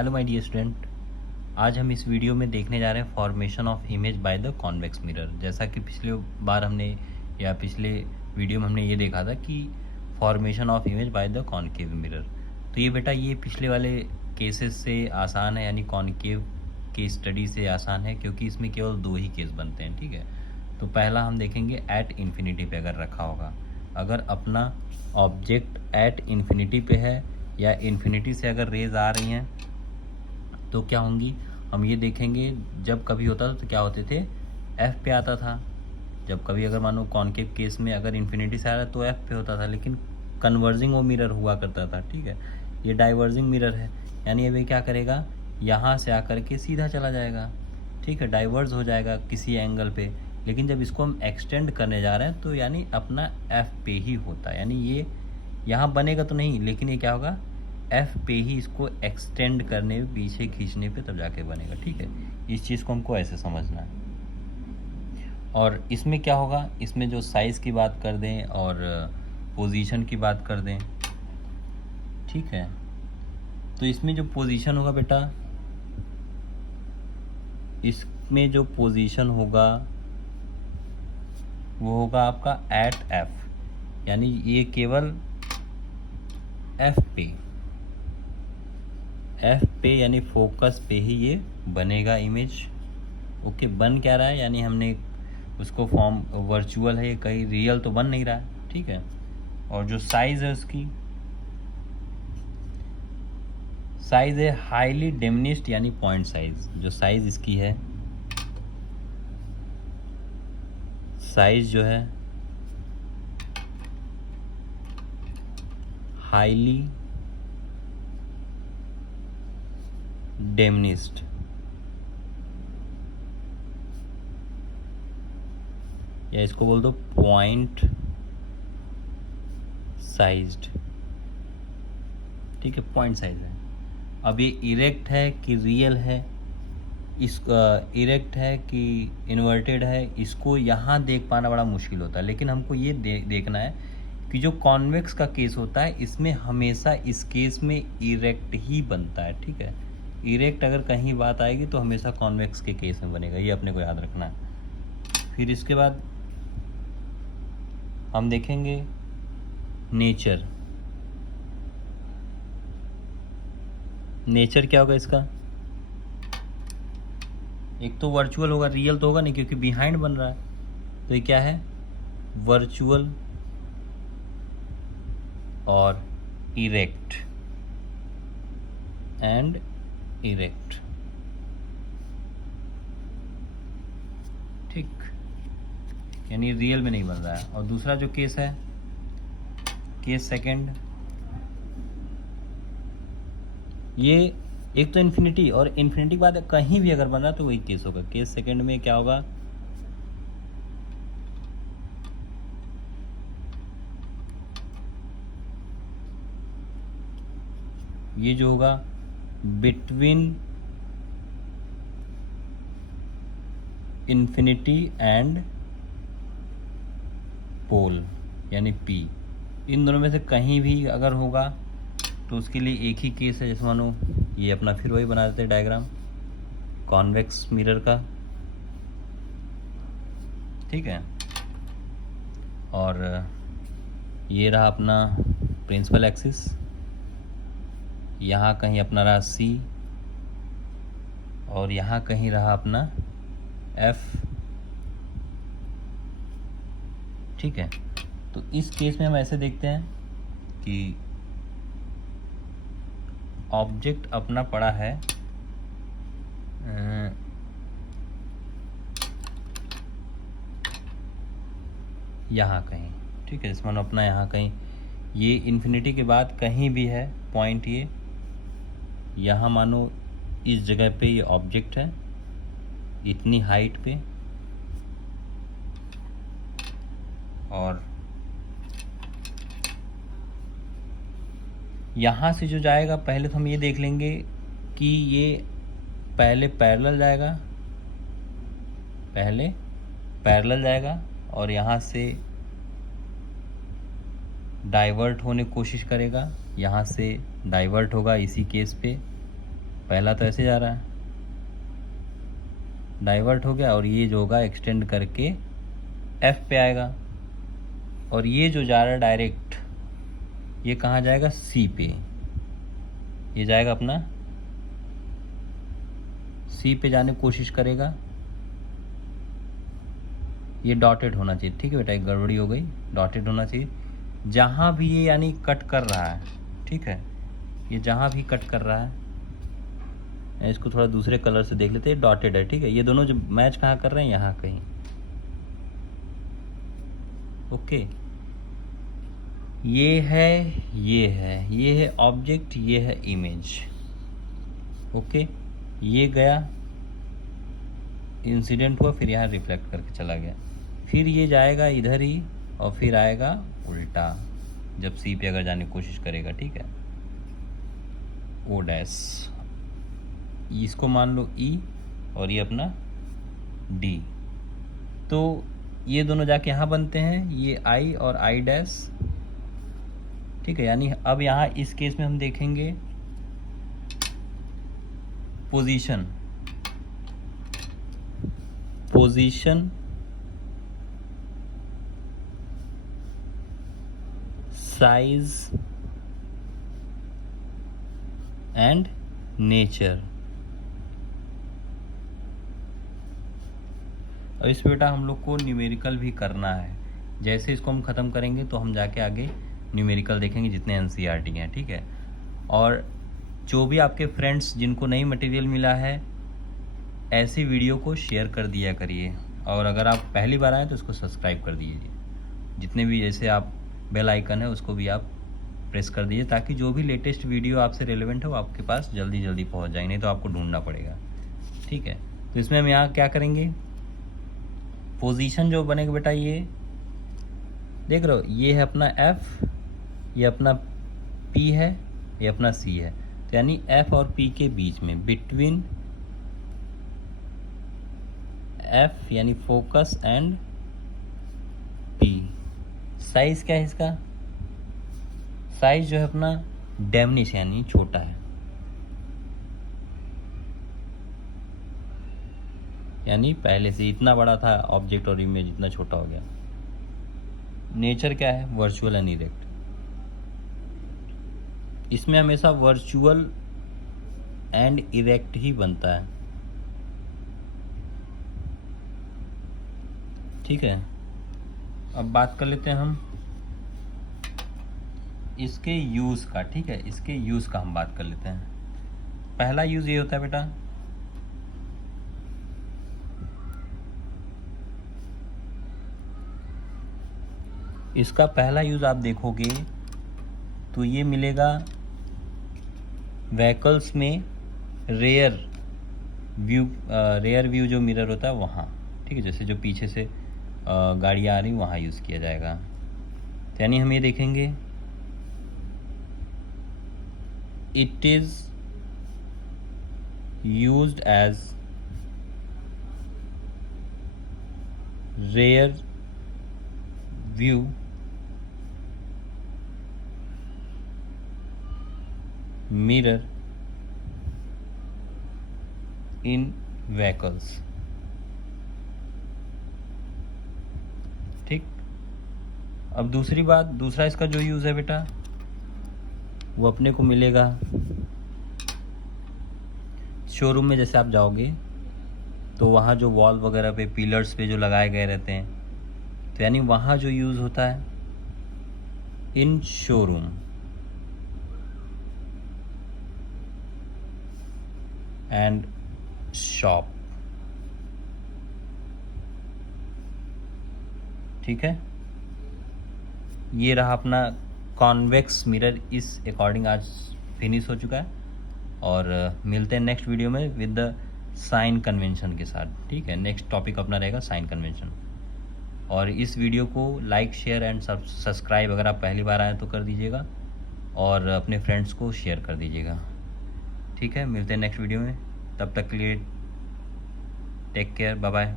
Hello my dear student, आज हम इस वीडियो में देखने जा रहे हैं formation of image by the convex mirror. जैसा कि पिछले बार हमने या पिछले वीडियो में हमने ये देखा था कि formation of image by the concave mirror. तो ये बेटा ये पिछले वाले केसेस से आसान है, यानी कॉनकेव के स्टडी से आसान है, क्योंकि इसमें केवल दो ही केस बनते हैं। ठीक है, तो पहला हम देखेंगे एट इन्फिनिटी पे अगर रखा होगा, अगर अपना ऑब्जेक्ट एट इन्फिनिटी पे है या इन्फिनिटी से अगर रेज आ रही हैं तो क्या होंगी, हम ये देखेंगे। जब कभी होता था तो क्या होते थे, एफ पे आता था। जब कभी अगर मानो कॉनकेव केस में अगर इन्फिनिटी से आ रहा है तो एफ पे होता था, लेकिन कन्वर्जिंग वो मिरर हुआ करता था। ठीक है, ये डाइवर्जिंग मिरर है, यानी ये क्या करेगा, यहाँ से आकर के सीधा चला जाएगा। ठीक है, डाइवर्ज हो जाएगा किसी एंगल पे। लेकिन जब इसको हम एक्सटेंड करने जा रहे हैं तो यानी अपना एफ पे ही होता है, यानी ये यहाँ बनेगा तो नहीं, लेकिन ये क्या होगा, एफ पे ही इसको एक्सटेंड करने पीछे खींचने पे तब जाके बनेगा। ठीक है, इस चीज़ को हमको ऐसे समझना है। और इसमें क्या होगा, इसमें जो साइज़ की बात कर दें और पोजीशन की बात कर दें, ठीक है, तो इसमें जो पोजीशन होगा बेटा, इसमें जो पोजीशन होगा वो होगा आपका एट एफ, यानी ये केवल एफ पे यानी फोकस पे ही ये बनेगा इमेज। ओके, बन क्या रहा है, यानी हमने उसको फॉर्म वर्चुअल है, कहीं रियल तो बन नहीं रहा है। ठीक है, और जो साइज है उसकी साइज है हाईली डिमिनिश्ड, यानी पॉइंट साइज। जो साइज इसकी है, साइज जो है हाईली डिमिनिश्ड, या इसको बोल दो पॉइंट साइज्ड। ठीक है, पॉइंट साइज है। अब ये इरेक्ट है कि रियल है, इस इरेक्ट है कि इन्वर्टेड है, इसको यहाँ देख पाना बड़ा मुश्किल होता है। लेकिन हमको ये देखना है कि जो कॉन्वेक्स का केस होता है इसमें हमेशा इस केस में इरेक्ट ही बनता है। ठीक है, इरेक्ट अगर कहीं बात आएगी तो हमेशा कॉन्वेक्स के केस में बनेगा, ये अपने को याद रखना है। फिर इसके बाद हम देखेंगे नेचर। नेचर क्या होगा इसका, एक तो वर्चुअल होगा, रियल तो होगा नहीं क्योंकि बिहाइंड बन रहा है। तो ये क्या है, वर्चुअल और इरेक्ट एंड इरेक्ट। ठीक, यानी रियल में नहीं बन रहा है। और दूसरा जो केस है, केस सेकंड, ये एक तो इन्फिनिटी, और इन्फिनिटी के बाद कहीं भी अगर बन रहा है तो वही केस होगा। केस सेकंड में क्या होगा, ये जो होगा बिटवीन इन्फिनिटी एंड पोल, यानी पी, इन दोनों में से कहीं भी अगर होगा तो उसके लिए एक ही केस है। जैसे मानो ये अपना फिर वही बना देते हैं डायग्राम कॉन्वेक्स मिरर का। ठीक है, और ये रहा अपना प्रिंसिपल एक्सिस, यहाँ कहीं अपना रहा सी, और यहाँ कहीं रहा अपना एफ। ठीक है, तो इस केस में हम ऐसे देखते हैं कि ऑब्जेक्ट अपना पड़ा है यहाँ कहीं। ठीक है, इसमें अपना यहाँ कहीं, ये इन्फिनिटी के बाद कहीं भी है पॉइंट, ये यहाँ मानो इस जगह पे ये ऑब्जेक्ट है, इतनी हाइट पे, और यहाँ से जो जाएगा पहले तो हम ये देख लेंगे कि ये पहले पैरेलल जाएगा, पहले पैरेलल जाएगा और यहाँ से डाइवर्ट होने की कोशिश करेगा, यहाँ से डाइवर्ट होगा इसी केस पे, पहला तो ऐसे जा रहा है, डाइवर्ट हो गया, और ये जो होगा एक्सटेंड करके F पे आएगा, और ये जो जा रहा है डायरेक्ट, ये कहाँ जाएगा, C पे। ये जाएगा अपना C पे जाने की कोशिश करेगा। ये डॉटेड होना चाहिए, ठीक है बेटा, एक गड़बड़ी हो गई, डॉटेड होना चाहिए जहाँ भी ये यानी कट कर रहा है, ठीक है। ये जहाँ भी कट कर रहा है, इसको थोड़ा दूसरे कलर से देख लेते हैं, डॉटेड है, ठीक है। ये दोनों जो मैच कहाँ कर रहे हैं, यहाँ कहीं, ओके। ये है ऑब्जेक्ट, ये है इमेज, ओके। ये गया, इंसिडेंट हुआ, फिर यहाँ रिफ्लेक्ट करके चला गया, फिर ये जाएगा इधर ही, और फिर आएगा उल्टा जब C पे अगर जाने की कोशिश करेगा, ठीक है। O डैश, इसको मान लो E, और ये अपना D, तो ये दोनों जाके यहाँ बनते हैं, ये I और I डैश, ठीक है। यानी अब यहाँ इस केस में हम देखेंगे पोजीशन साइज एंड नेचर। और इस बेटा हम लोग को न्यूमेरिकल भी करना है। जैसे इसको हम ख़त्म करेंगे तो हम जाके आगे न्यूमेरिकल देखेंगे जितने NCERT हैं, ठीक है। और जो भी आपके फ्रेंड्स जिनको नई मटेरियल मिला है, ऐसी वीडियो को शेयर कर दिया करिए, और अगर आप पहली बार आए तो उसको सब्सक्राइब कर दीजिए। जितने भी जैसे आप बेल आइकन है उसको भी आप प्रेस कर दीजिए, ताकि जो भी लेटेस्ट वीडियो आपसे रिलेवेंट हो आपके पास जल्दी जल्दी पहुंच जाए, नहीं तो आपको ढूंढना पड़ेगा, ठीक है। तो इसमें हम यहाँ क्या करेंगे, पोजीशन जो बनेगा बेटा, ये देख रहे हो, ये है अपना F, ये अपना P है, ये अपना C है, तो यानी F और P के बीच में, बिटवीन F यानी फोकस एंड P। साइज क्या है इसका, साइज जो है अपना डेमनिश यानी छोटा है, यानी पहले से इतना बड़ा था ऑब्जेक्ट और इमेज इतना छोटा हो गया। नेचर क्या है, वर्चुअल एंड इरेक्ट। इसमें हमेशा वर्चुअल एंड इरेक्ट ही बनता है, ठीक है। अब बात कर लेते हैं हम इसके यूज़ का, ठीक है। इसके यूज़ का हम बात कर लेते हैं। पहला यूज़ ये होता है बेटा, इसका पहला यूज़ आप देखोगे तो ये मिलेगा व्हीकल्स में रेयर व्यू जो मिरर होता है वहाँ, ठीक है। जैसे जो पीछे से गाड़ियाँ आ रही वहाँ यूज़ किया जाएगा। तो यानी हम ये देखेंगे, it is used as rear view mirror in vehicles, ठीक। अब दूसरी बात, दूसरा इसका जो यूज़ है बेटा वो अपने को मिलेगा शोरूम में। जैसे आप जाओगे तो वहाँ जो वॉल वगैरह पे, पिलर्स पे जो लगाए गए रहते हैं, तो यानी वहाँ जो यूज़ होता है इन शोरूम। एंड शॉप, ठीक है। ये रहा अपना कॉन्वेक्स मिरर, इस अकॉर्डिंग आज फिनिश हो चुका है, और मिलते हैं नेक्स्ट वीडियो में विद द साइन कन्वेंशन के साथ, ठीक है। नेक्स्ट टॉपिक अपना रहेगा साइन कन्वेंशन। और इस वीडियो को लाइक, शेयर एंड सब्सक्राइब अगर आप पहली बार आए तो कर दीजिएगा, और अपने फ्रेंड्स को शेयर कर दीजिएगा, ठीक है। मिलते हैं नेक्स्ट वीडियो में, तब तक के लिए टेक केयर, बाय बाय।